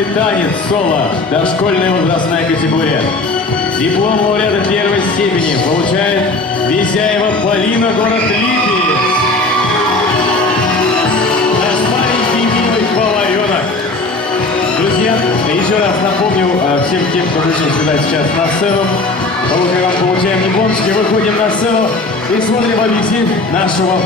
Народный танец соло, дошкольная возрастная категория. Диплом лауреата первой степени получает Визяева Полина, город Липецк. Наш маленький милый поваренок. Друзья, еще раз напомню всем тем, кто вышел сюда сейчас на сцену. Получаем дипломчики, выходим на сцену и смотрим объектив нашего